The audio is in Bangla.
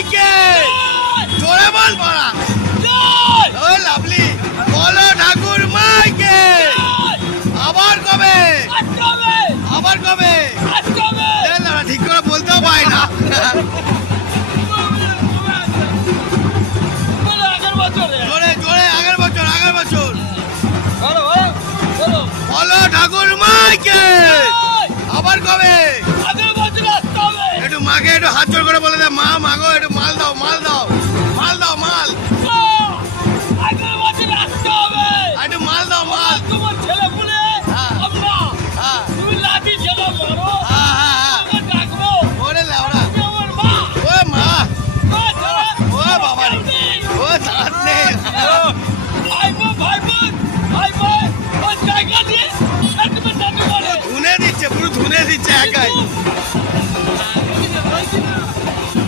মাইকে জোরে বল বড়া ও লাভলি বলো ঠাকুর মাইকে আবার কবে আবার কবে ঠিক করে বলতেও পাই না জোরে জোরে আগের বছর বলো ঠাকুর মাইকে আবার কবে একটু মাকে একটু হাত জোর করে বলে দে মা মাগো একটু মাল দাও মাল দাও মাল দাও মাল একটু মাল দাও মাল ওরে লাউড়া ও মা ও বাবা ও দাঁত নেই ধুনে দিচ্ছে পুরো ধুনে দিচ্ছে একাই